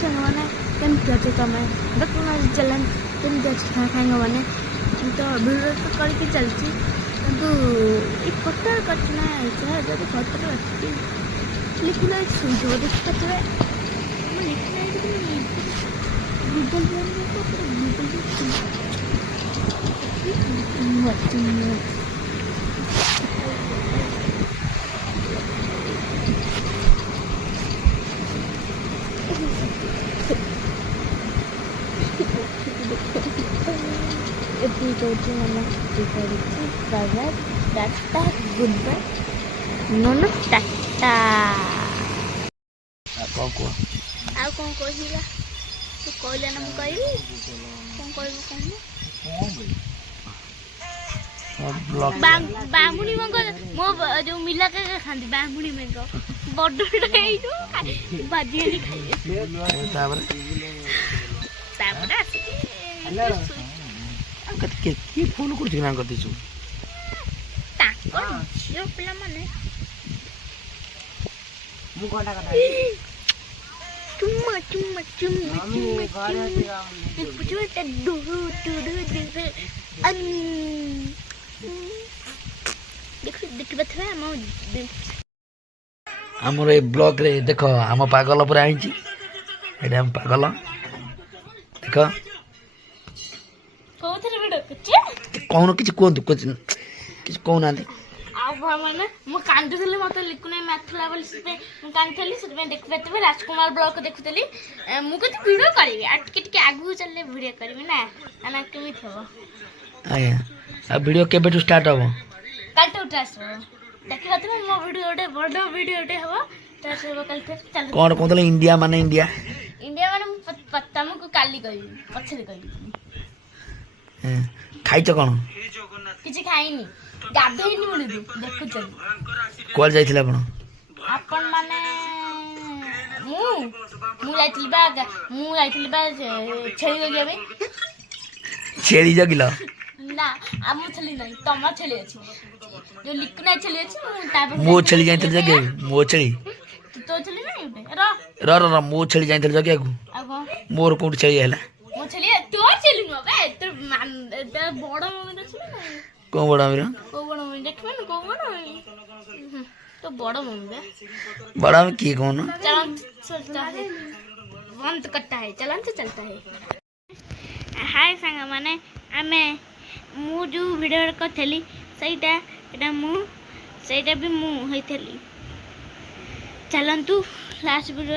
साଙ୍ଗମାନେ କେମିତି ଅଛି ତମେ ଦେଖୁନ ଚ୍ୟାଲେଞ୍ଜ କେମିତି ଅଛି ସାଙ୍ଗମାନେ ତ ଭିଡ଼ିଓ ତ କରିକି ଚାଲିଛି କିନ୍ତୁ ଏ ଫଟୋ କରିଛି ନା ଯଦି ଫଟୋ ଅଛି ଲିଖିଲେ ଶୁଣିଥିବ ଦେଖିପାରୁଥିବେ ମୁଁ ଲିଖିନାହିଁ bye tata good bye no no tata कौन को ଆଉ କ'ଣ କହିବା ତୁ କହିଲେ ନା ମୁଁ କହିବି କ'ଣ କହିବୁ କହୁନୁ ବାମୁଣି ମେଙ୍ଗ ମୋ ଯୋଉ ମିଲା କାକା ଖାଆନ୍ତି ବାମୁଣି ମେଙ୍ଗ ବଡ଼ଟା ହେଇଯିବ ଭାଜିଗଲି ଖାଇବେ ତାପରେ ଆସିକି किए फोन कर दिछु ତାଙ୍କର ଝିଅ ପିଲାମାନେ मु कोटा कथा चुम्मा चुम्मा चुम्मा चुम्मा पुचुटा डुडु डुडु डुडु अन देखिबा थवे हमर ए ब्लॉग रे देखो हम पागल पर आइछि एटा हम पागल देखो कोथरे वीडियो कुछ कौन किछ कोन किछ कोना दे आ माने मु कांदुथली मते लिखुनै मैथला बोली से मु कांदुथली से देखबेतबे राजकुमार ब्लॉग देखुथली मु कति वीडियो करबी आ टिके आगु चलले वीडियो करबी ना आना केमी थबो आया अब वीडियो केबे टू स्टार्ट हबो काटे उठासबो देखबा तबे मो वीडियो ओटे बडो वीडियो ओटे हबो तासे कल चल कोन कोतले इंडिया माने इंडिया माने पत्ता मु काली कहबी पछले कहबी खाइछ कोन किछि खाइनी गाधेइनी बोली देखु चल कोल जाइथिला आपण माने मु जाइथिली बा छेली गया बे छेली जगिला ना हम छेली नहीं तमा छेली अछि जो लिखना छेली अछि मो छेली जाइथिल जगे मो छेली तो छेली नहीं उठे र मो छेली जाइथिल जगे को मोर कोट छेली हैला मो छेली तोर छेली न बे तो बड़ मम्मी अछि को बड़ा मेरा को बड़ मम्मी देखबे न को बड़ मम्मी तो बड़ मम्मी बे बड़ा में की कोन चलन चलता है बंद करता है चलन से चलता है हाय संग माने आमे मु जो वीडियो करथली सेटा एटा मु सेटा भी मु होइथली चलंतु लास्ट वीडियो